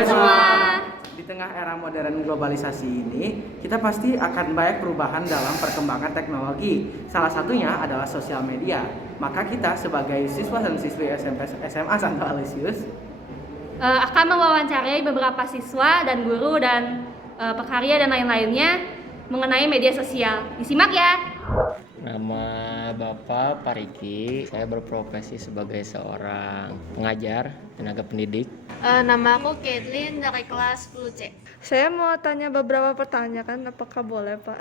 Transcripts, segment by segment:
Semua. Di tengah era modern globalisasi ini, kita pasti akan banyak perubahan dalam perkembangan teknologi. Salah satunya adalah sosial media. Maka kita sebagai siswa dan siswi SMP SMA Santo Aloysius Akan mewawancarai beberapa siswa dan guru dan pekarya dan lain-lainnya mengenai media sosial. Disimak ya. Nama Bapak Pariki, saya berprofesi sebagai seorang pengajar, tenaga pendidik. Nama aku Caitlin dari kelas 10C. Saya mau tanya beberapa pertanyaan, apakah boleh Pak?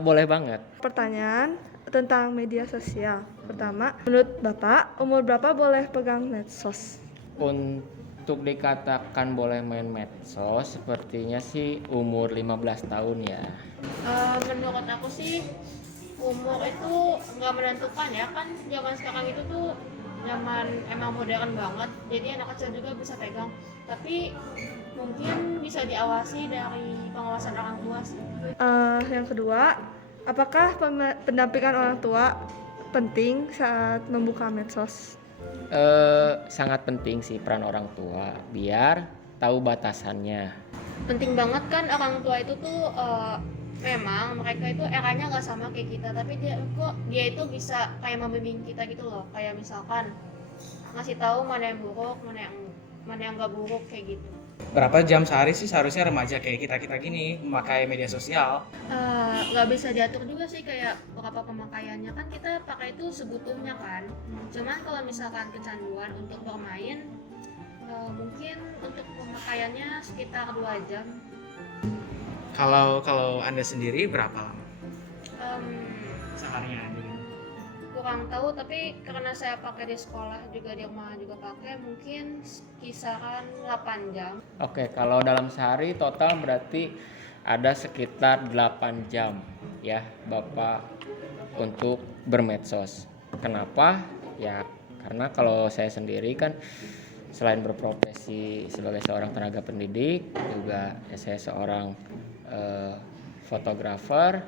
Boleh banget. Pertanyaan tentang media sosial. Pertama, menurut Bapak, umur berapa boleh pegang medsos? Untuk dikatakan boleh main medsos, sepertinya sih umur 15 tahun ya. Menurut aku sih umur itu nggak menentukan ya, kan zaman sekarang itu tuh zaman emang modern banget, jadi anak kecil juga bisa pegang, tapi mungkin bisa diawasi dari pengawasan orang tua sih. Yang kedua, apakah pendampingan orang tua penting saat membuka medsos? Sangat penting sih peran orang tua, biar tahu batasannya. Penting banget kan, orang tua itu tuh memang mereka itu eranya nggak sama kayak kita, tapi dia itu bisa kayak membimbing kita gitu loh, kayak misalkan ngasih tahu mana yang buruk, mana yang nggak buruk kayak gitu. berapa jam sehari sih seharusnya remaja kayak kita gini memakai media sosial? Nggak bisa diatur juga sih kayak berapa pemakaiannya, kan kita pakai itu sebutuhnya kan. Cuman kalau misalkan kecanduan untuk bermain, mungkin untuk pemakaiannya sekitar 2 jam. Kalau Anda sendiri berapa lama seharian? Kurang tahu, tapi karena saya pakai di sekolah juga, di rumah juga pakai, mungkin kisaran 8 jam. Oke, kalau dalam sehari total berarti ada sekitar 8 jam ya Bapak untuk bermedsos. Kenapa? Ya karena kalau saya sendiri kan selain berprofesi sebagai seorang tenaga pendidik, juga ya saya seorang fotografer,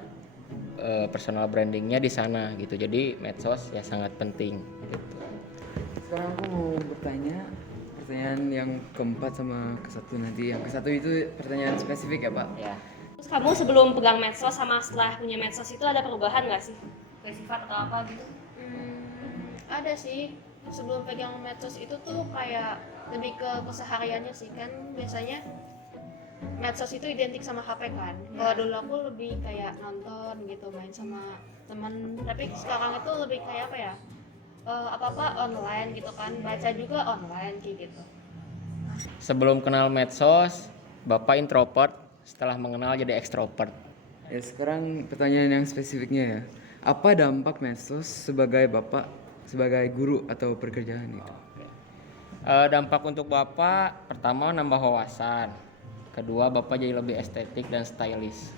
personal brandingnya di sana gitu. Jadi medsos ya sangat penting gitu. Sekarang aku mau bertanya pertanyaan yang keempat sama ke-1 nanti. Yang ke-1 itu pertanyaan spesifik ya Pak? Ya. Terus kamu sebelum pegang medsos sama setelah punya medsos itu ada perubahan nggak sih? Kayak sifat atau apa gitu? Ada sih. Sebelum pegang medsos itu tuh kayak lebih ke kesehariannya sih, kan biasanya medsos itu identik sama HP kan. Kalau dulu aku lebih kayak nonton gitu, main sama teman, tapi sekarang itu lebih kayak apa ya, apa-apa online gitu kan, baca juga online kayak gitu. Sebelum kenal medsos, Bapak introvert, setelah mengenal jadi ekstrovert. Ya sekarang pertanyaan yang spesifiknya ya. Apa dampak medsos sebagai Bapak, sebagai guru atau pekerjaan itu? Dampak untuk Bapak, pertama nambah wawasan. Kedua, Bapak jadi lebih estetik dan stylish.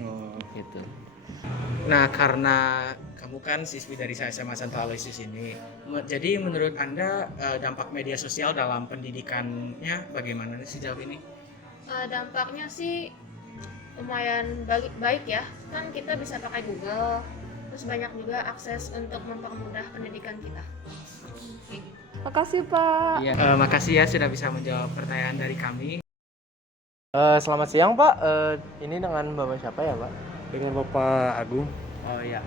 Oh, Gitu. Nah, karena kamu kan siswi dari SMA Santo Aloysius ini, jadi menurut Anda dampak media sosial dalam pendidikannya bagaimana sejauh ini? Dampaknya sih lumayan baik ya, kan kita bisa pakai Google, terus banyak juga akses untuk mempermudah pendidikan kita. Kayak gitu. Makasih Pak. Iya. Makasih ya sudah bisa menjawab pertanyaan dari kami. Selamat siang Pak, ini dengan Bapak siapa ya Pak? Dengan Bapak Agung, Oh iya,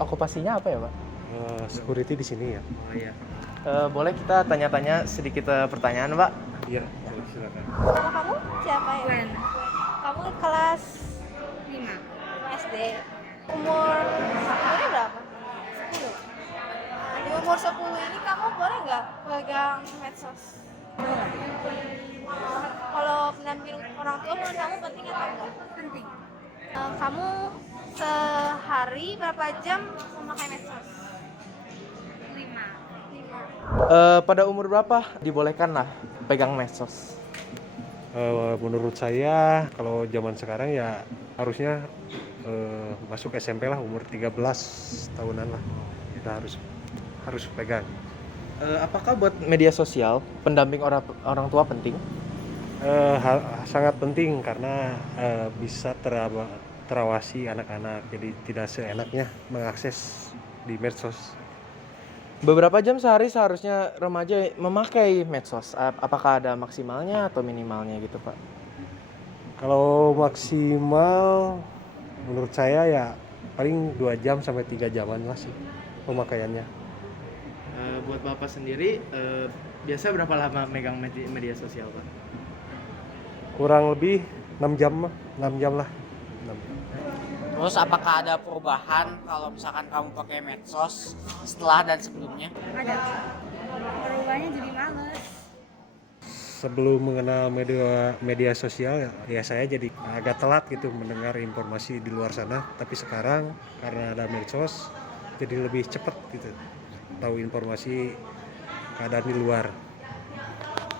Okupasinya apa ya Pak? security di sini ya. oh iya. Boleh kita tanya-tanya sedikit pertanyaan Pak? Iya, silakan. Nama kamu siapa ya? Gwen. Kamu kelas 5. SD. Umurnya berapa? 10. Nah, di umur 10 ini kamu boleh nggak pegang medsos? Kalau pendamping orang tua menurut kamu penting atau enggak? Penting. Kamu sehari berapa jam memakai medsos? 5. Pada umur berapa dibolehkan lah pegang medsos? Menurut saya kalau zaman sekarang ya harusnya masuk SMP lah, umur 13 tahunan lah kita harus pegang. Apakah buat media sosial pendamping orang tua penting? Sangat penting karena bisa terawasi anak-anak, jadi tidak seenaknya mengakses di medsos. Beberapa jam sehari seharusnya remaja memakai medsos? Apakah ada maksimalnya atau minimalnya gitu, Pak? Kalau maksimal menurut saya ya paling 2 jam sampai 3 jaman lah sih pemakaiannya. Buat Bapak sendiri, biasa berapa lama megang media sosial, Pak? Kurang lebih 6 jam lah. 6 jam. Terus apakah ada perubahan kalau misalkan kamu pakai medsos setelah dan sebelumnya? Ada. Perubahannya jadi males. Sebelum mengenal media sosial ya saya jadi agak telat gitu mendengar informasi di luar sana, tapi sekarang karena ada medsos jadi lebih cepat gitu tahu informasi keadaan di luar.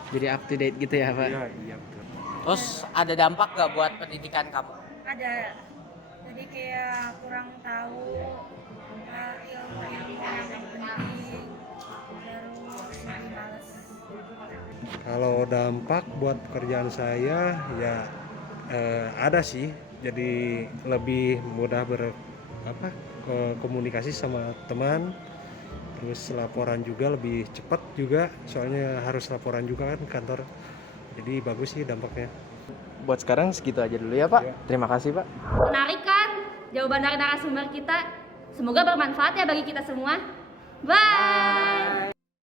Jadi up to date gitu ya, Pak? Iya betul. Terus ada dampak gak buat pendidikan kamu? Ada. Jadi kayak kurang tahu ilmu-ilmu yang penting. Terus jadi males. Kalau dampak buat pekerjaan saya ya ada sih, jadi lebih mudah komunikasi sama teman, terus laporan juga lebih cepat juga, soalnya harus laporan juga kan kantor, jadi bagus sih dampaknya. Buat sekarang segitu aja dulu ya, Pak. Ya. Terima kasih, Pak. Menarik kan jawaban dari narasumber kita? Semoga bermanfaat ya bagi kita semua. Bye!